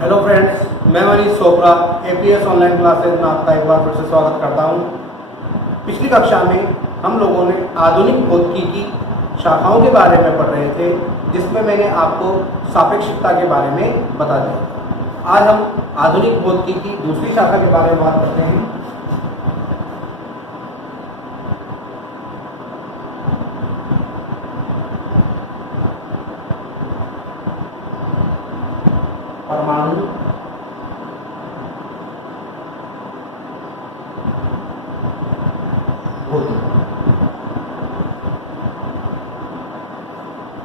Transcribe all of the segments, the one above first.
Hello friends, मैं Manish Chopra APS online classes में आपका एक बार फिर से स्वागत करता हूं। पिछली कक्षा में हम लोगों ने आधुनिक भौतिकी की शाखाओं के बारे में पढ़ रहे थे, जिसमें मैंने आपको सापेक्षिकता के बारे में बता दिया। आज हम आधुनिक भौतिकी की दूसरी शाखा के बारे में बात करते हैं। परमाणु भौतिकी।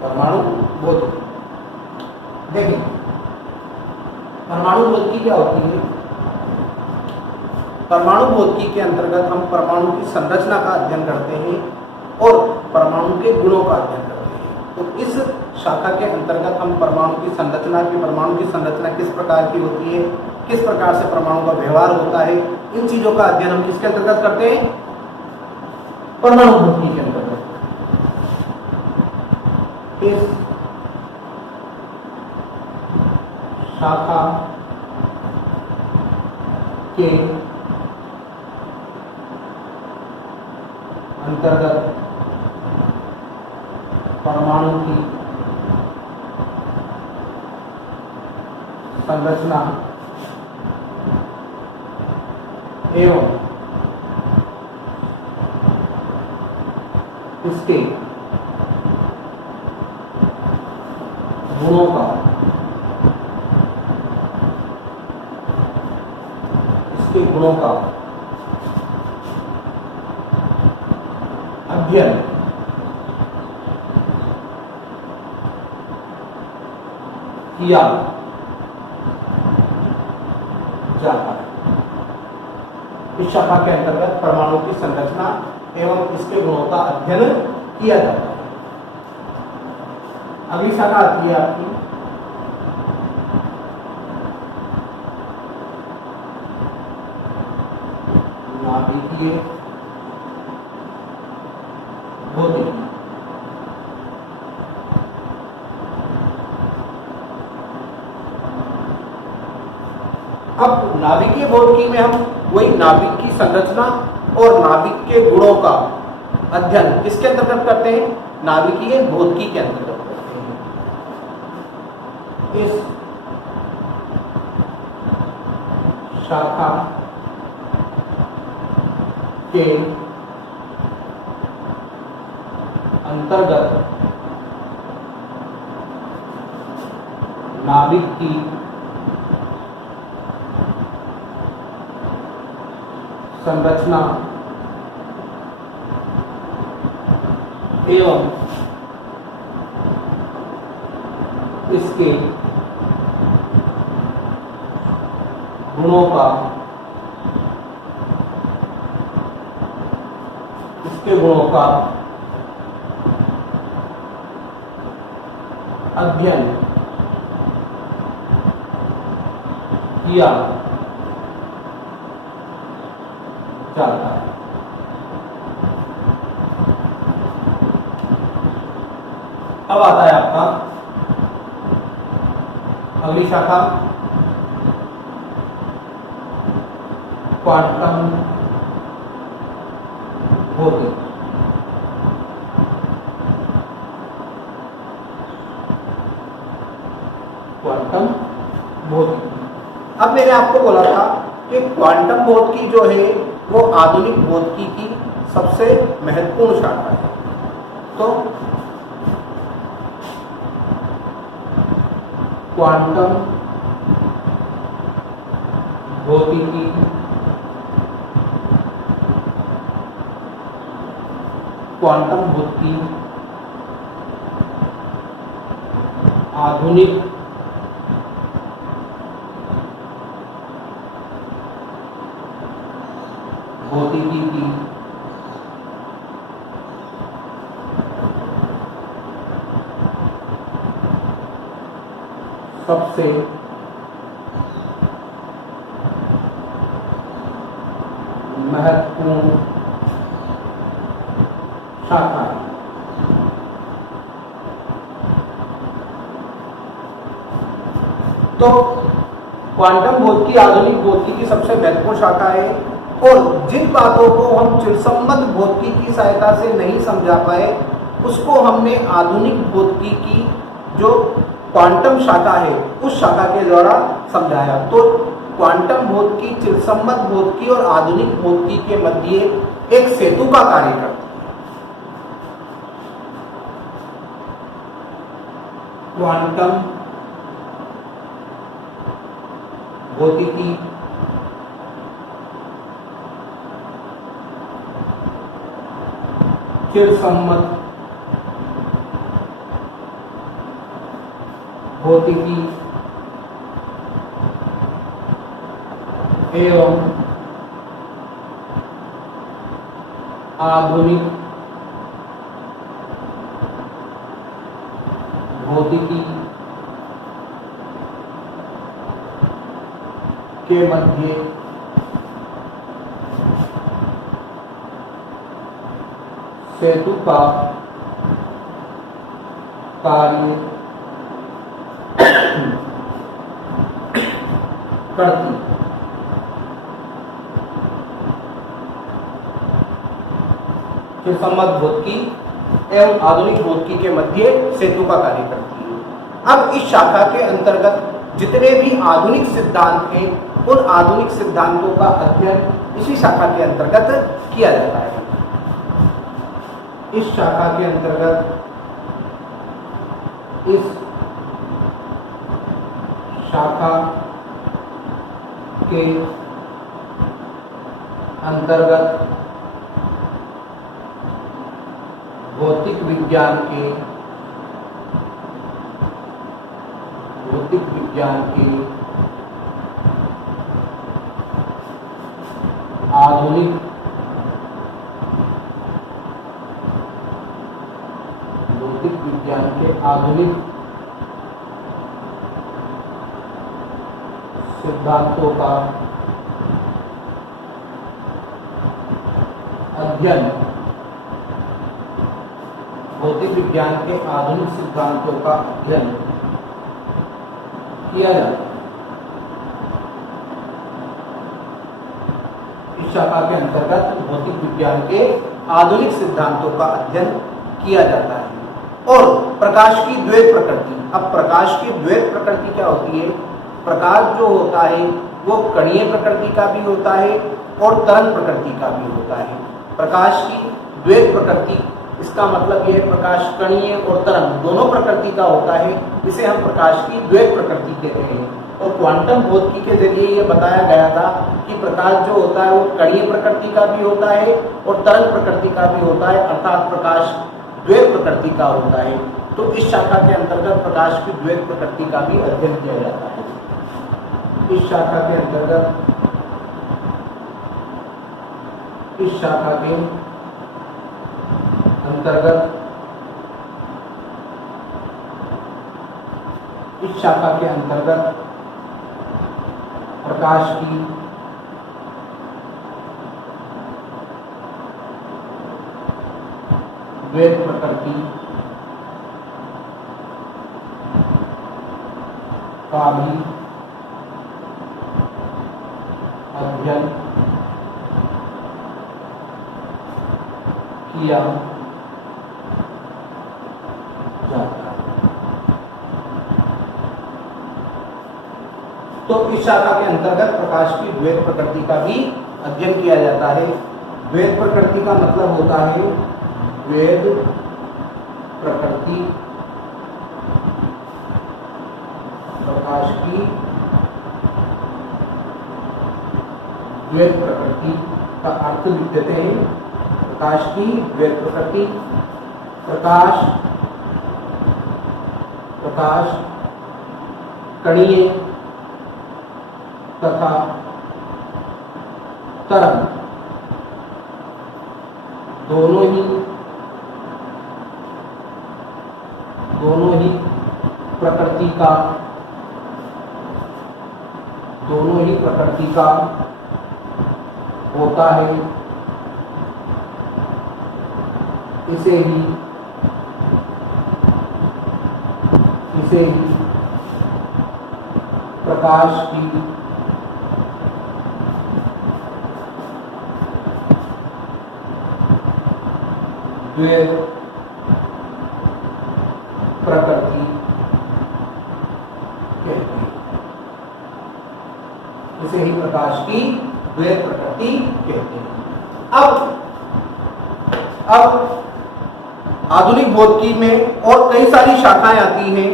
परमाणु भौतिकी देखिए, परमाणु भौतिकी क्या होती है। परमाणु भौतिकी के अंतर्गत हम परमाणु की संरचना का अध्ययन करते हैं और परमाणु के गुणों का अध्ययन करते हैं। तो इस शाखा के अंतर्गत हम परमाणु की संरचना किस प्रकार की होती है, किस प्रकार से परमाणु का व्यवहार होता है, इन चीजों का अध्ययन हम किसके अंतर्गत करते हैं, परमाणु भौतिकी के अंतर्गत। इस शाखा के अंतर्गत परमाणु की संरचना एवं इसके गुणों का अध्ययन किया जाता है। इस शाखा के अंतर्गत परमाणु की संरचना एवं इसके गुणों का अध्ययन किया जाता है। अगली शाखा आती है आपकी नाभिकीय भौतिकी। अब नाभिकीय भौतिकी में हम वही नाभिक की संरचना और नाभिक के गुणों का अध्ययन किसके अंतर्गत करते हैं, नाभिकीय भौतिकी के अंतर्गत करते हैं। इस शाखा के अंतर्गत नाभिक की संरचना एवं इसके गुणों का अध्ययन किया जाता है। अब आता है आपका अगली शाखा क्वांटम भौतिकी। क्वांटम भौतिकी। अब मैंने आपको बोला था कि क्वांटम भौतिकी जो है वो आधुनिक भौतिकी की सबसे महत्वपूर्ण शाखा है। तो क्वांटम भौतिकी आधुनिक भौतिकी की सबसे महत्वपूर्ण शाखा है। तो क्वांटम भौतिकी आधुनिक भौतिकी की सबसे महत्वपूर्ण शाखा है और जिन बातों को हम चिरसम्मत भौतिकी की सहायता से नहीं समझा पाए उसको हमने आधुनिक भौतिकी की जो क्वांटम शाखा है उस शाखा के द्वारा समझाया। तो क्वांटम भौतिकी चिरसम्मत भौतिकी और आधुनिक भौतिकी के मध्य एक सेतु का कार्य करती है। क्वांटम भौतिकी चिरसम्मत भौतिकी एवं आधुनिक भौतिकी के मध्य सेतु का कार्य करती है। चिरसम्मत भौतिकी एवं आधुनिक भौतिकी के मध्य सेतु का कार्य करती है। अब इस शाखा के अंतर्गत जितने भी आधुनिक सिद्धांत हैं उन आधुनिक सिद्धांतों का अध्ययन इसी शाखा के अंतर्गत किया जाता है। इस शाखा के अंतर्गत इस शाखा के अंतर्गत भौतिक विज्ञान के आधुनिक भौतिक विज्ञान के आधुनिक सिद्धांतों का अध्ययन भौतिक विज्ञान के आधुनिक सिद्धांतों का अध्ययन किया जाता है। इस शाखा के अंतर्गत भौतिक विज्ञान के आधुनिक सिद्धांतों का अध्ययन किया जाता है। और प्रकाश की द्वैत प्रकृति, अब प्रकाश की द्वैत प्रकृति क्या होती है? प्रकाश जो होता है वो कणीय प्रकृति का भी होता है और तरंग प्रकृति का भी होता है। प्रकाश की द्वैत प्रकृति, इसका मतलब यह प्रकाश कणीय और तरंग दोनों प्रकृति का होता है, इसे हम प्रकाश की द्वैत प्रकृति कहते हैं। और क्वांटम भौतिकी के जरिए यह बताया गया था कि प्रकाश जो होता है वो कणीय प्रकृति का भी होता है और तरंग प्रकृति का भी होता है, अर्थात प्रकाश द्वैत प्रकृति का होता है। तो इस शाखा के अंतर्गत प्रकाश की द्वैत प्रकृति का भी अध्ययन किया जाता है। इस शाखा के अंतर्गत इस शाखा के अंतर्गत प्रकाश की द्वैत प्रकृति का भी अध्ययन किया जाता है। तो इस शाखा के अंतर्गत प्रकाश की द्वैत प्रकृति का भी अध्ययन किया जाता है। द्वैत प्रकृति का मतलब होता है द्वैत प्रकृति, प्रकाश की द्वैत प्रकृति का अर्थ लिख देते हैं। प्रकाश की द्वैत प्रकृति, प्रकाश कणीय तथा तरंग दोनों ही प्रकृति का होता है। इसे ही प्रकाश की द्वैत प्रकृति कहते हैं। इसे ही प्रकाश की द्वैत प्रकृति कहते हैं। अब आधुनिक भौतिकी में और कई सारी शाखाएं आती हैं,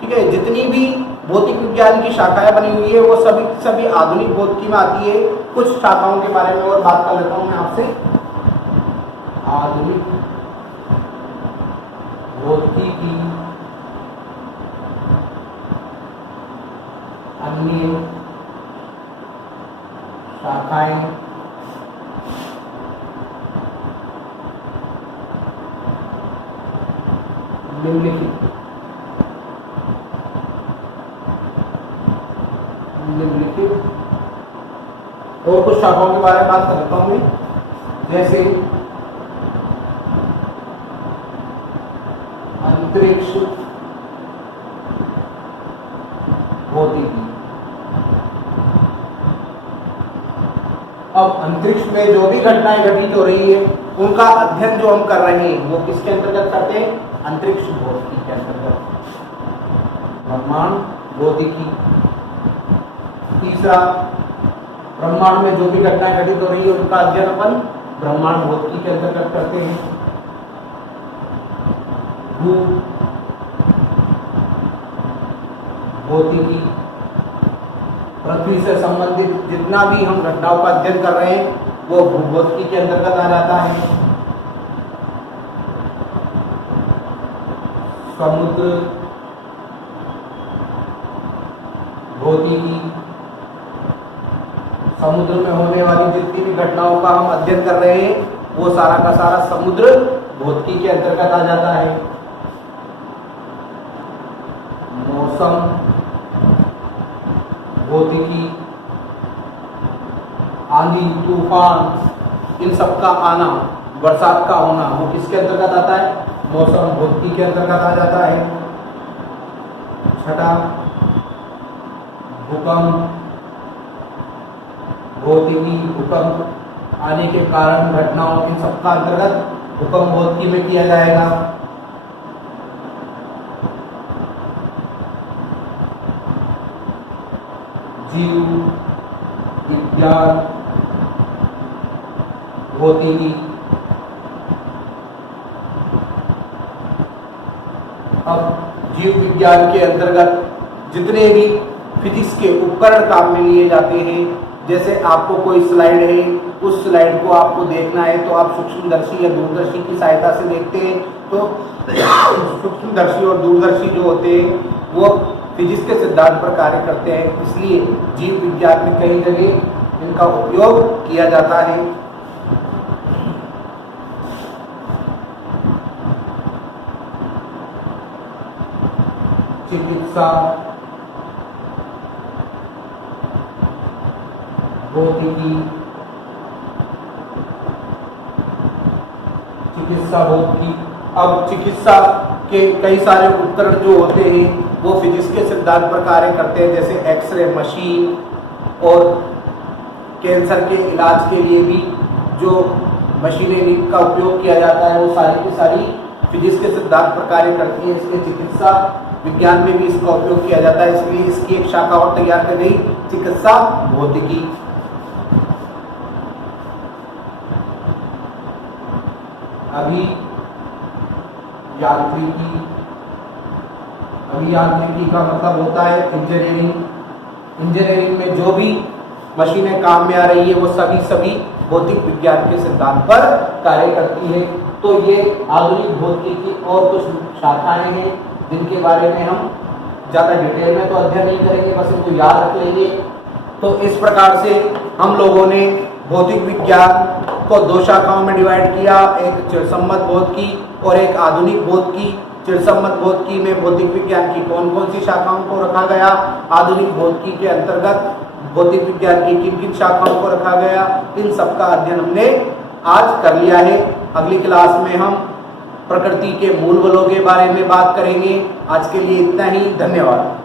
ठीक है। जितनी भी भौतिक विज्ञान की शाखाएं बनी हुई है वो सभी आधुनिक भौतिकी में आती है। कुछ शाखाओं के बारे में और बात कर लेता हूं मैं आपसे। आधुनिक भौतिकी की अन्य शाखाएं निम्नलिखित और कुछ शाखाओं के बारे में बात करता हूं मैं, जैसे अंतरिक्ष भौतिकी। अब अंतरिक्ष में जो भी घटनाएं घटित हो रही है उनका अध्ययन जो हम कर रहे हैं वो किसके अंतर्गत करते हैं? अंतरिक्ष भौतिकी के अंतर्गत। ब्रह्मांड भौतिकी। तीसरा, ब्रह्मांड में जो भी घटनाएं घटित हो रही है उनका अध्ययन अपन ब्रह्मांड भौतिकी के अंतर्गत करते हैं। भू भौतिकी। पृथ्वी से संबंधित जितना भी हम घटनाओं का अध्ययन कर रहे हैं वो भूभौतिकी के अंतर्गत आ जाता है। समुद्र भौतिकी। समुद्र में होने वाली जितनी भी घटनाओं का हम अध्ययन कर रहे हैं वो सारा का सारा समुद्र भौतिकी के अंतर्गत आ जाता है। मौसम भौतिकी। आंधी तूफान इन सब का आना, बरसात का होना वो किसके अंतर्गत आता है? मौसम भौतिकी के अंतर्गत आ जाता है। छठा, भूकंप भौतिकी। भूकंप आने के कारण घटनाओं इन सबका अंतर्गत भूकंप भौतिकी में किया जाएगा। जीव विज्ञान भौतिकी। अब जीव विज्ञान के अंतर्गत जितने भी फिजिक्स के उपकरण काम में लिए जाते हैं, जैसे आपको कोई स्लाइड है, उस स्लाइड को आपको देखना है तो आप सूक्ष्मदर्शी या दूरदर्शी की सहायता से देखते हैं। तो सूक्ष्मदर्शी और दूरदर्शी जो होते हैं वो फिजिक्स के सिद्धांत पर कार्य करते हैं, इसलिए जीव विज्ञान में कई जगह इनका उपयोग किया जाता है। चिकित्सा भौतिकी। चिकित्सा भौतिकी। अब चिकित्सा के कई सारे उपकरण जो होते हैं वो फिजिक्स के सिद्धांत पर कार्य करते हैं, जैसे एक्सरे मशीन, और कैंसर के इलाज के लिए भी जो मशीनें का उपयोग किया जाता है वो सारी की सारी फिजिक्स के सिद्धांत पर कार्य करती है। इसलिए चिकित्सा विज्ञान में भी इसका उपयोग किया जाता है, इसलिए इसकी एक शाखा और तैयार कर गई, चिकित्सा भौतिकी। अभी यांत्रिकी। अभियांत्रिकी का मतलब होता है इंजीनियरिंग। इंजीनियरिंग में जो भी मशीनें काम में आ रही है वो सभी भौतिक विज्ञान के सिद्धांत पर कार्य करती है। तो ये आधुनिक भौतिकी की और कुछ शाखाएं हैं जिनके बारे में हम ज़्यादा डिटेल में तो अध्ययन नहीं करेंगे, बस इनको याद रख लेंगे। तो इस प्रकार से हम लोगों ने भौतिक विज्ञान को दो शाखाओं में डिवाइड किया, एक चिरसम्मत भौतिकी और एक आधुनिक भौतिकी। चिरसम्मत भौतिकी में भौतिक विज्ञान की कौन कौन सी शाखाओं को रखा गया, आधुनिक भौतिकी के अंतर्गत भौतिक विज्ञान की किन किन शाखाओं को रखा गया, इन सब का अध्ययन हमने आज कर लिया है। अगली क्लास में हम प्रकृति के मूल बलों के बारे में बात करेंगे। आज के लिए इतना ही, धन्यवाद।